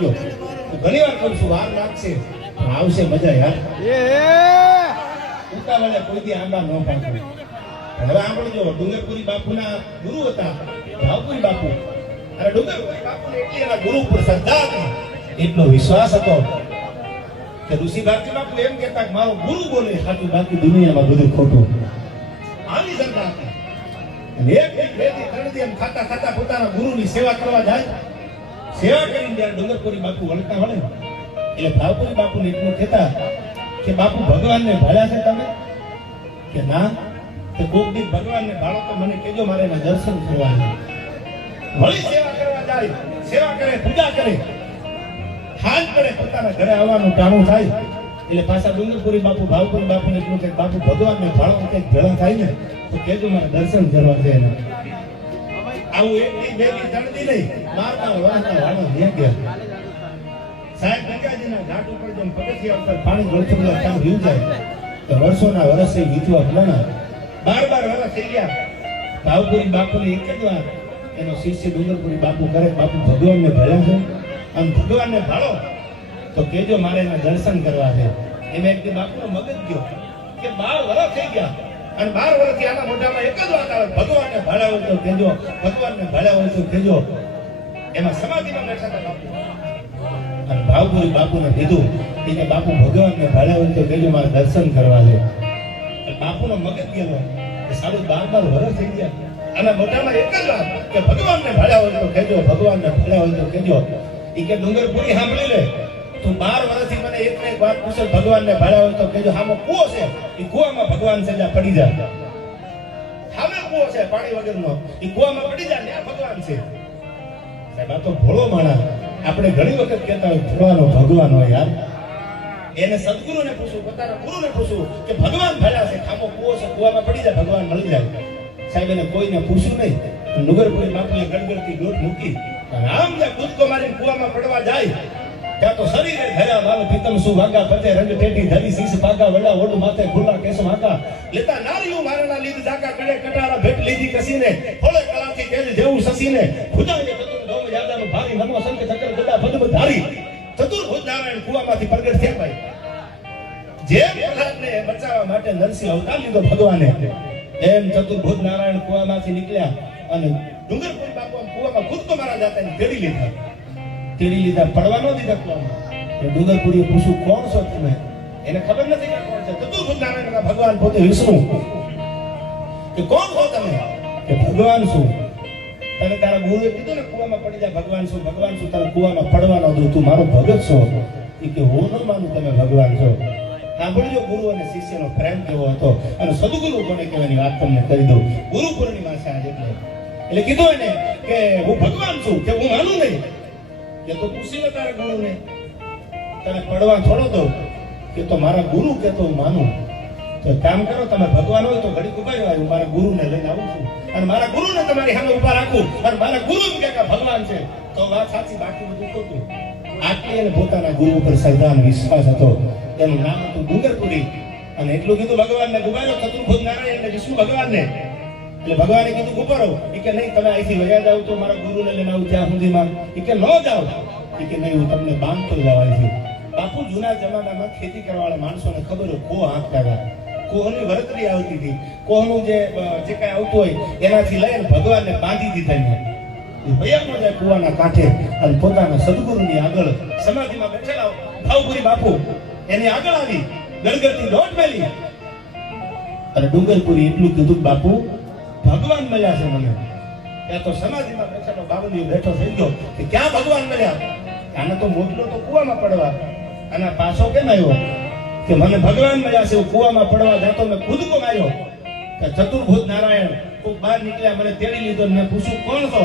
ગયો ઘણી વાર કહું છું વાર લાગશે આવશે મજા યાર. ઉતાવળે કોઈ દી આંબા ન પાડતો હવે સાંભળજો ડુંગરપુરી બાપુના ગુરુ હતા ભાવપુરી બાપુ. અને ડુંગરપુરી બાપુને એટલી એના ગુરુ પર શ્રદ્ધા હતી એટલો વિશ્વાસ હતો કે ઋષિ ભારતી બાપુ એમ કહેતા કે મારો ગુરુ બોલે, સાચું, બાકી દુનિયામાં બધું ખોટું. આવી શ્રદ્ધા હતી અને એક એક બેથી ત્રણ દી એમ ખાતા ખાતા પોતાના ગુરુની સેવા કરવા જાય. સેવા કરીને જ્યારે ડુંગરપુરી બાપુ વળતા વળે. એટલે ભાવપુરી બાપુને એટલું કહેતા કે, બાપુ, ભગવાનને ભાળ્યા છે તમે? કે, ના. કે કોક દી ભગવાનને ભાળો તો મને કેજો મારે એના દર્શન કરવા છે. વળી સેવા કરવા જાય, સેવા કરે, પૂજા કરે. હાથ કરે પોતાના ઘરે આવવાનું ટાણું થાય. એટલે પાછા ડુંગરપુરી બાપુ, ભાવપુરી બાપુને એટલું કે, બાપુ, ભગવાનને ભાળો કંઈક ભેળા થાય ને, તો કેજો મારે દર્શન કરવા છે એના. આવું એક દી બે દી ત્રણ દી નહીં મારતા વાળતા વાળો વ્યા ગયા. સાહેબ, ગંગાજીના ઘાટ ઉપર જેમ પગથિયા ઉપર પાણી ગળથુડા ત્યાં વીવ જાય. તો વર્ષોના વર્ષે વીતવા ભલાના બાર બાર વર્ષ થઈ ગયા. ભાવપુરી બાપુને એક જ વાર એનો શિષ્ય ડુંગરપુરી બાપુ કરે, બાપુ ભગવાનને ભળ્યા છે. અને ભગવાનને ભાળો, તો કેજો મારે એના દર્શન કરવા છે. એમ એક બાપુનો મગજ ગયો કે બાર વર્ષ થઈ ગયા. અને બાર વર્ષથી આના મોઢામાં એક જ વાત આવે, ભગવાનને હોય તો કેજો ભગવાનને હોય તો કેજો એમાં સમાધિમાં બેઠા અને ભાવપુરી બાપુને કીધું કે બાપુ, ભગવાનને ને હોય તો કહેજો, મારે દર્શન કરવા એટલે બાપુનો મગજ ગયેલો કે સારું બાર બાર વર્ષ થઈ ગયા. અને મોઢામાં એક જ વાત કે ભગવાનને હોય તો કહેજો, ભગવાનને હોય તો કહેજો. એ કે ડુંગરપુરી સાંભળી લે. તું બાર વર્ષથી મને એક ને એક વાત પૂછે, ભગવાનને ભાળ્યા હોય તો કહેજો, હામો કુવો છે. એ કુવામાં ભગવાન છે જ્યાં પડી જાય. હામે કુવો છે, પાણી વગરનો. એ કુવામાં પડી જાય ત્યાં ભગવાન છે. સાહેબ, આ તો ભોળો માણસ. આપણે ઘણી વખત કહેતા હોય, ભોળાનો ભગવાન હોય યાર. એને સદગુરુને પૂછું, પોતાના ગુરુને પૂછું કે, ભગવાન ભર્યા છે. ખામો કુવો છે, કુવામાં પડી જાય, ભગવાન મળી જાય. સાહેબ, એને કોઈને પૂછ્યું નહીં. નુગરપુરી બાપુએ ગડગડતી દોટ મૂકી રામ આમ જે કૂદકો મારીને કુવામાં પડવા જાય. ત્યાં તો શરીરે ધર્યા બાલ પિતમ સુ વાગા પતે, રંગ ટેટી ધરી, શીશ પાગા, વડા ઓડ માથે ખુલ્લા કેસ માકા લેતા નારીઓ મારણા લીધ જાકા કડે કટારા ભેટ લીધી કસીને ફળે કલાથી તેજ જેવું સસીને, ખુદાએ ચતુર ગૌ યાદાનું ભારી નમો સંકે ચક્ર બધા પદ્મ ધારી. ચતુર્ભુજ નારાયણ કુવામાંથી પ્રગટ થયા ભાઈ. જે પ્રહલાદને બચાવવા માટે નરસિંહ અવતાર લીધો ભગવાને. એમ ચતુર્ભુજ નારાયણ કુવામાંથી નીકળ્યા અને ડુંગરપુર બાપુ કુવામાં ખુદ તો મારા જાતા એને તેડી લીધા. તેડી લીધા, પડવા ન દીધા કુવામાં એ પૂછ્યું, કોણ છો તમે? એને ખબર નથી કે કોણ છે. ચતુર્ભુજ નારાયણના ભગવાન પોતે વિષ્ણુ? કે કોણ છો તમે? કે ભગવાન શું તને તારા ગુરુએ કીધું ને, કુવામાં પડી જાય, ભગવાન શું ભગવાન શું તારા કુવામાં પડવાનો દઉં તું મારો ભગત છો. એ કે, હું ન માનું તમે ભગવાન છો. સાંભળજો, ગુરુ અને શિષ્યનો પ્રેમ કેવો હતો. અને સદગુરુ કોને કહેવાની વાત તમને કરી દઉં. ગુરુ પૂર્ણિમા છે આજે એટલે કીધું એને કે, હું ભગવાન છું, કે હું માનું નહીં. કે તો પૂછી તારા ગુરુને તને પડવા છોડો દઉં કે તો મારા ગુરુ કે તો માનું. તો કામ કરો તમે ભગવાન હોય તો ઘડી ઊભા રહ્યો હું મારા ગુરુને લઈને આવું છું. અને મારા ગુરુને તમારી સામે ઊભા રાખું. અને મારા ગુરુ કે ભગવાન છે. તો વાત સાચી, બાકી બધું ખોટું. આટલી એને પોતાના ગુરુ ઉપર શ્રદ્ધા અને વિશ્વાસ હતો. એનું નામ હતું ડુંગરપુરી. અને એટલું કીધું ભગવાનને ગુબાયો ચતુર્ભુજ નારાયણ ને વિષ્ણુ ભગવાનને. એટલે ભગવાને કીધું, ઊભો રહો. એ કે, નહીં, તમે અહીંથી વયા જાવ તો મારા ગુરુને લઈને આવું ત્યાં સુધીમાં. એ કે ન જાઓ. એ કે, નહીં, હું તમને બાંધતો જવા છું. બાપુ, જૂના જમાનામાં ખેતી કરવાવાળા માણસોને ખબર હોય કો હાંકતા હતા. કોહની વરતરી આવતી હતી. કોહનું જે જે કાંઈ આવતું હોય, એનાથી લઈને ભગવાનને બાંધી દીધા એને ભયાનો જાય કુવાના કાંઠે અને પોતાના સદગુરુની આગળ સમાધિમાં બેઠેલા ભાવપુરી બાપુ, એની આગળ આવી ગળગળતી દોટ મેલી. અને ડુંગરપુરી એટલું કીધું બાપુ ભગવાન મળ્યા છે મને. ત્યાં તો સમાધિમાં બેઠેલો બાબુજી બેઠો થઈ ગયો કે ક્યાં ભગવાન મળ્યા? આને તો મોટલો તો કુવામાં પડવા. અને પાછો કેમ આવ્યો? કે મને ભગવાન મળ્યા છે હું કુવામાં પડવા જતો મેં કૂદકો માર્યો કે ચતુર્ભુજ નારાયણ ખૂબ બહાર નીકળ્યા, મને તેડી લીધો મેં પૂછ્યું, કોણ છો?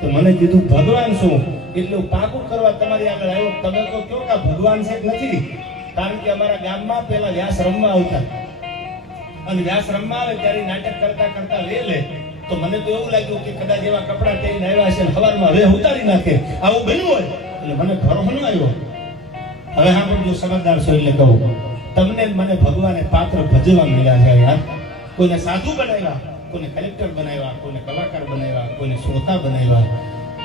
તો મને કીધું, ભગવાન શું એટલે હું પાકું કરવા તમારી આગળ આવ્યો. તમે તો કયો કે ભગવાન છે કે નથી? કારણ કે અમારા ગામમાં પેલા વ્યાસ રમવા આવતા. અને વ્યાસ રમવા આવે ત્યારે નાટક કરતા કરતા લે લે. તો મને તો એવું લાગ્યું કે કદાચ એવા કપડા પહેરીને આવ્યા છે હવારમાં હવે ઉતારી નાખે. આવું બન્યું હોય. એટલે મને ભરોસો ન આવ્યો. હવે હા, પણ જો સમજદાર છો એટલે કહું. તમને મને ભગવાને પાત્ર ભજવા મળ્યા છે યાર કોઈને સાધુ બનાવ્યા, કોઈને કલેક્ટર બનાવ્યા, કોઈને કલાકાર બનાવ્યા, કોઈને શ્રોતા બનાવ્યા,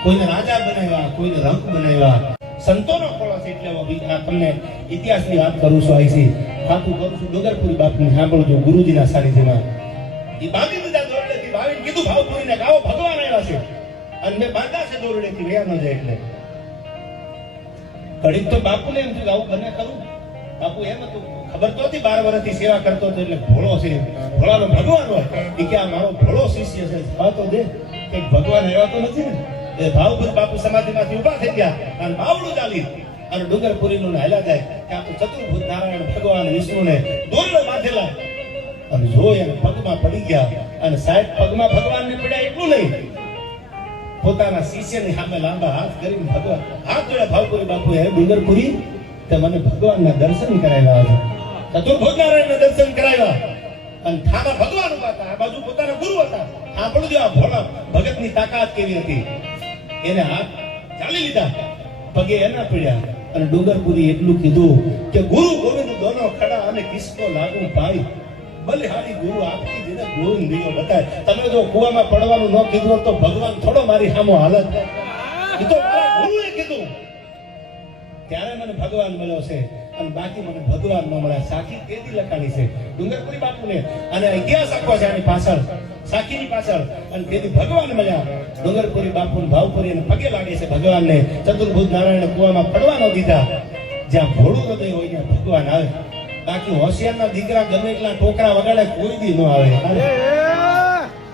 કોઈને રાજા બનાવ્યા, કોઈને રંગ બનાવ્યા. સંતોનો છે એટલે તમને ઇતિહાસની વાત કરું છું, અહીંથી વાતું કરું છું, ડુંગરપુરી બાપુની સાંભળજો ગુરુજીના સાનિધ્યમાં. એ બાંધી દીધા દોરડેથી ભાવીને કીધું, ભાવપુરીને ગાવો, ભગવાન આવ્યા છે. અને મેં બાંધા છે દોરડેથી, વ્યા ન જાય એટલે. ઘડીક તો બાપુને એમ થયું, આવું બને કરું. બાપુ એમ હતું, ખબર તો હતી, બાર વર્ષથી સેવા કરતો હતો એટલે ભોળો છે. ભોળાનો ભગવાન હોય. એ કે આ મારો ભોળો શિષ્ય છે તો દે. કંઈક ભગવાન એવા તો નથી ને? એ ભાવભૂત બાપુ સમાધિમાંથી ઊભા થઈ ગયા. અને માવડું ચાલી. અને ડુંગરપુરી નું હેલા જાય. કે આપણું ચતુર્ભુજ નારાયણ, ભગવાન, વિષ્ણુને દોરડો બાંધેલા. અને જોઈ અને પગમાં પડી ગયા. અને સાહેબ પગમાં ભગવાનને પડ્યા એટલું નહીં. પોતાના શિષ્યની સામે લાંબા હાથ કરીને ભગવાન હાથ જોડ્યા ભાવપુરી બાપુ એ ડુંગરપુરી તે મને ભગવાનના દર્શન કરાવ્યા હતા ચતુર્ભુજ નારાયણના દર્શન કરાવ્યા. અને ઠામા ભગવાન ઊભા હતા. આ બાજુ પોતાના ગુરુ હતા. આપણું જો આ ભોળા ભગતની તાકાત કેવી હતી? એને હાથ ચાલી લીધા. પગે એના પીડ્યા અને ડુંગરપુરી એટલું કીધું કે, ગુરુ ગોવિંદ, દોનો ખડા અને કિસ્સો લાગુ ભાઈ. બલિહારી ગુરુ આપતી જેને ગોવિંદ દીવો બતાય તમે જો કુવામાં પડવાનું ન કીધું તો ભગવાન થોડો મારી સામો હાલત. એ તો મારા ગુરુએ કીધું. ત્યારે મને ભગવાન મળ્યો છે અને બાકી મને ભગવાન ન મળ્યા. સાખી કેદી લખાણી છે ડુંગરપુરી બાપુને. અને ઇતિહાસ આખો છે આની પાછળ. સાખીની પાછળ અને તેથી ભગવાન મળ્યા. ડુંગરપુરી બાપુ ભાવપુરી અને પગે લાગે છે ભગવાનને. ચતુર્ભુજ નારાયણ કુવામાં પડવા ન દીધા. જ્યાં ભોળું હૃદય હોય ત્યાં ભગવાન આવે. બાકી હોશિયારના દીકરા ગમે એટલા ટોકરા વગાડે કોઈ દી ન આવે.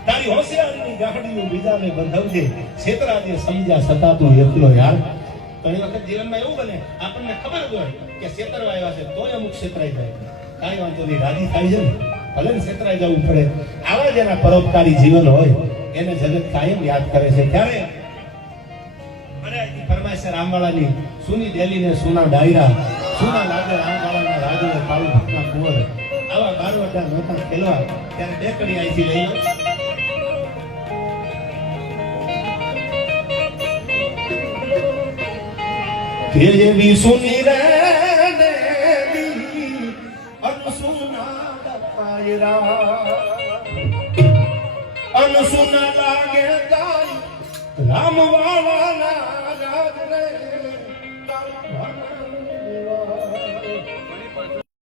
તારી હોશિયારીની ગાંઠડીઓ બીજાને બંધાવજે. છેતરાજે સમજ્યા છતાં તું એકલો યાર. ઘણી વખત જીવનમાં એવું બને આપણને ખબર હોય કે છેતરવા આવ્યા છે તોય અમુક છેતરાઈ જાય. કાંઈ વાંધો નહીં રાજી થાય છે ને. ભલે ને છેતરાઈ જવું પડે. આવા જેના પરોપકારી જીવન હોય, એને જગત કાયમ યાદ કરે છે. ત્યારે ફરમાઈશે રામવાળાની સુની ડેલી ને સુના ડાયરા, સુના લાગે રામવાળાના રાજુ કાળુ ભક્તના કુંવર, આવા બારવટા નહોતા ખેલવા, ત્યારે બે કડી અહીંથી લઈ લો કેવી સુની અનસુના લાગે તારી. રામ વાળા